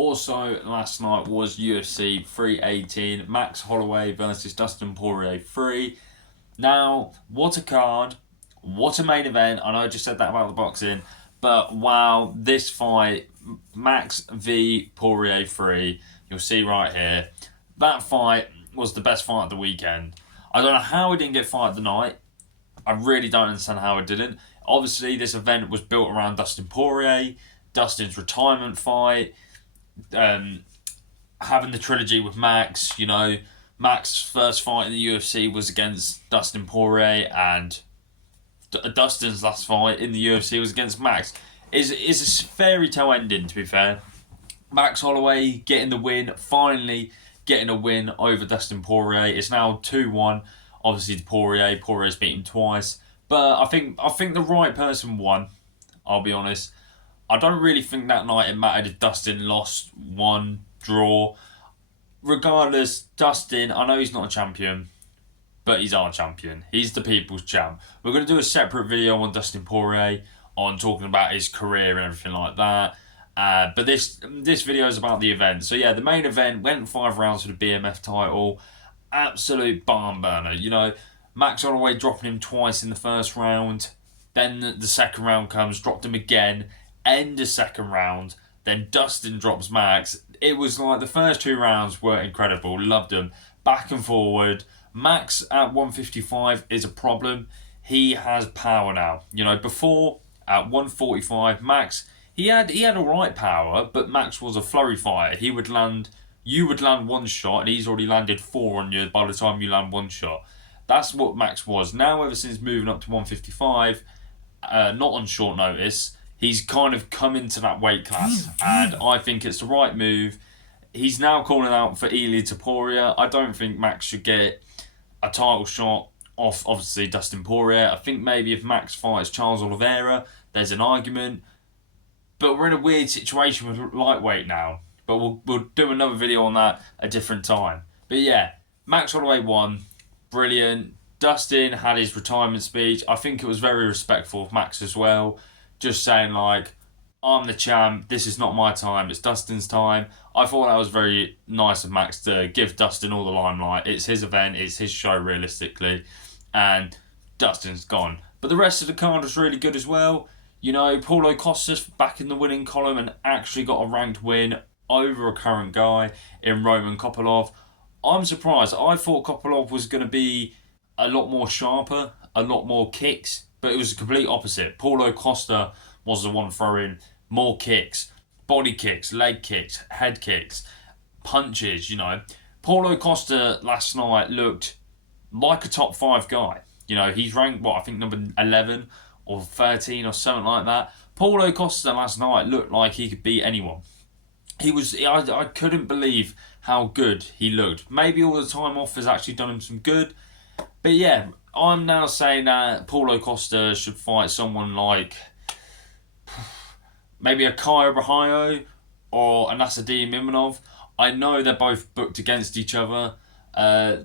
Also, last night was UFC 318, Max Holloway versus Dustin Poirier 3. Now, what a card, what a main event. I know I just said that about the boxing, but wow, this fight, Max v Poirier 3, you'll see right here, that fight was the best fight of the weekend. I don't know how he didn't get fight of the night. I really don't understand how it didn't. Obviously, this event was built around Dustin Poirier, Dustin's retirement fight, having the trilogy with Max. Max's first fight in the UFC was against Dustin Poirier, and Dustin's last fight in the UFC was against Max. Is a fairy tale ending, to be fair. Max Holloway getting the win, finally getting a win over Dustin Poirier. It's now 2-1. Obviously, to Poirier. Poirier's beaten him twice. But I think the right person won, I'll be honest. I don't really think that night it mattered if Dustin lost, won, draw. Regardless, Dustin, I know he's not a champion, but he's our champion. He's the people's champ. We're going to do a separate video on Dustin Poirier, on talking about his career and everything like that. But this video is about the event. So yeah, the main event went 5 rounds for the BMF title. Absolute barn burner. Max Holloway dropping him twice in the first round. Then the second round comes, dropped him again. End of second round. Then Dustin drops Max. It was like the first 2 rounds were incredible. Loved them. Back and forward. Max at 155 is a problem. He has power now. Before at 145, Max, he had alright power, but Max was a flurry fighter. You would land one shot, and he's already landed 4 on you by the time you land one shot. That's what Max was. Now, ever since moving up to 155, not on short notice, he's kind of come into that weight class, and I think it's the right move. He's now calling out for Ely to Poirier. I don't think Max should get a title shot off, obviously, Dustin Poirier. I think maybe if Max fights Charles Oliveira, there's an argument. But we're in a weird situation with lightweight now. But we'll do another video on that a different time. But yeah, Max Holloway won. Brilliant. Dustin had his retirement speech. I think it was very respectful of Max as well. Just saying, I'm the champ. This is not my time. It's Dustin's time. I thought that was very nice of Max to give Dustin all the limelight. It's his event. It's his show, realistically. And Dustin's gone. But the rest of the card was really good as well. Paulo Costa's back in the winning column and actually got a ranked win over a current guy in Roman Kopylov. I'm surprised. I thought Kopylov was going to be a lot more sharper, a lot more kicks, but it was the complete opposite. Paulo Costa was the one throwing more kicks, body kicks, leg kicks, head kicks, punches, Paulo Costa last night looked like a top 5 guy. He's ranked, I think number 11 or 13 or something like that. Paulo Costa last night looked like he could beat anyone. I couldn't believe how good he looked. Maybe all the time off has actually done him some good. But yeah, I'm now saying that Paulo Costa should fight someone like maybe a Caio Borralho or a Nasruddin Imavov. I know they're both booked against each other.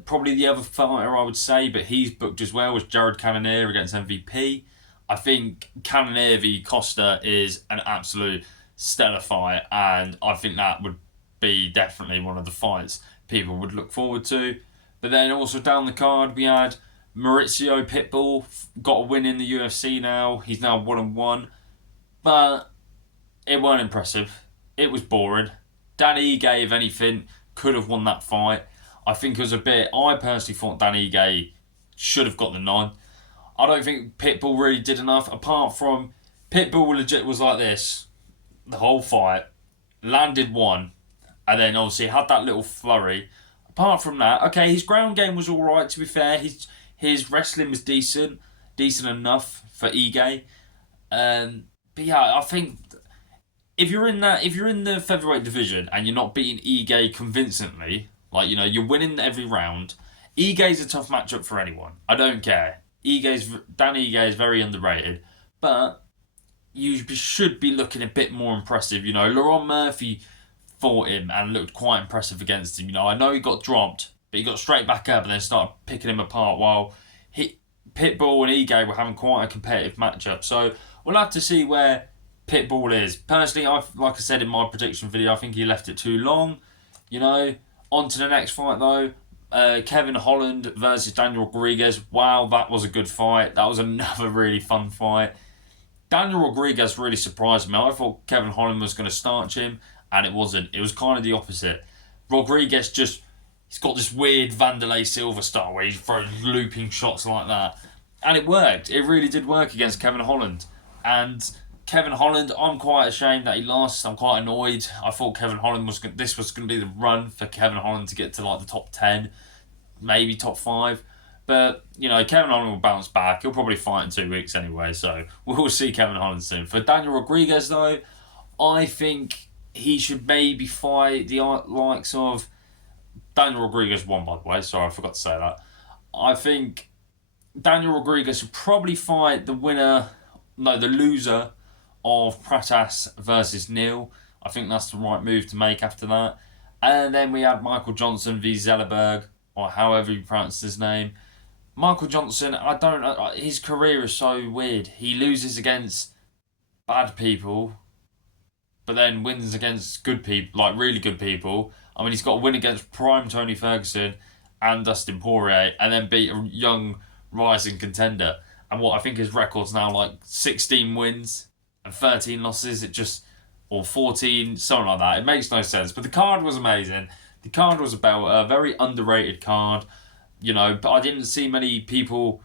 Probably the other fighter I would say, but he's booked as well, was Jared Cannonier against MVP. I think Cannonier v Costa is an absolute stellar fight, and I think that would be definitely one of the fights people would look forward to. But then also down the card we had Mauricio Pitbull got a win in the UFC now. He's now 1-1, but it weren't impressive. It was boring. Dan Ige, if anything, could have won that fight. I think it was I personally thought Dan Ige should have got the nod. I don't think Pitbull really did enough, apart from Pitbull legit was like this the whole fight, landed one, and then obviously had that little flurry. Apart from that, okay, his ground game was alright, to be fair. His wrestling was decent enough for Ige. But yeah, I think if you're in the featherweight division and you're not beating Ige convincingly, you're winning every round, Ige's a tough matchup for anyone. I don't care. Dan Ige is very underrated, but you should be looking a bit more impressive. Laurent Murphy fought him and looked quite impressive against him. I know he got dropped, but he got straight back up and then started picking him apart, while Pitbull and Ige were having quite a competitive matchup. So we'll have to see where Pitbull is. Personally, like I said in my prediction video, I think he left it too long. You know, on to the next fight though. Kevin Holland versus Daniel Rodriguez. Wow, that was a good fight. That was another really fun fight. Daniel Rodriguez really surprised me. I thought Kevin Holland was going to starch him, and it wasn't. It was kind of the opposite. Rodriguez he's got this weird Vanderlei Silva style where he throws looping shots like that. And it worked. It really did work against Kevin Holland. And Kevin Holland, I'm quite ashamed that he lost. I'm quite annoyed. I thought Kevin Holland this was going to be the run for Kevin Holland to get to like the top 10, maybe top 5. But, you know, Kevin Holland will bounce back. He'll probably fight in 2 weeks anyway, so we'll see Kevin Holland soon. For Daniel Rodriguez, though, I think he should maybe fight the likes of... Daniel Rodriguez won, by the way. Sorry, I forgot to say that. I think Daniel Rodriguez should probably fight the loser of Pratas versus Neal. I think that's the right move to make after that. And then we had Michael Johnson v Zellerberg, or however you pronounce his name. Michael Johnson, I don't know, his career is so weird. He loses against bad people, but then wins against good people, like really good people. I mean, he's got a win against prime Tony Ferguson and Dustin Poirier, and then beat a young rising contender. And what I think his record's now like 16 wins and 13 losses. Or 14, something like that. It makes no sense. But the card was amazing. The card was a very underrated card. You know, but I didn't see many people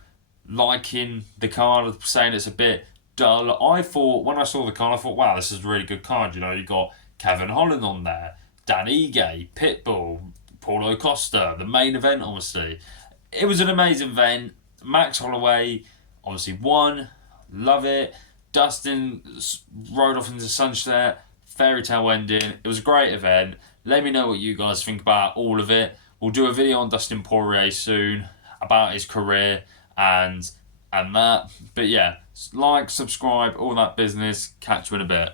liking the card, saying it's a bit dull. I thought, when I saw the card, I thought, wow, this is a really good card. You know, you got Kevin Holland on there, Dan Ige, Pitbull, Paulo Costa, the main event, obviously. It was an amazing event. Max Holloway obviously won. Love it. Dustin rode off into the sunset. Fairy tale ending. It was a great event. Let me know what you guys think about all of it. We'll do a video on Dustin Poirier soon about his career and that. But yeah, like, subscribe, all that business. Catch you in a bit.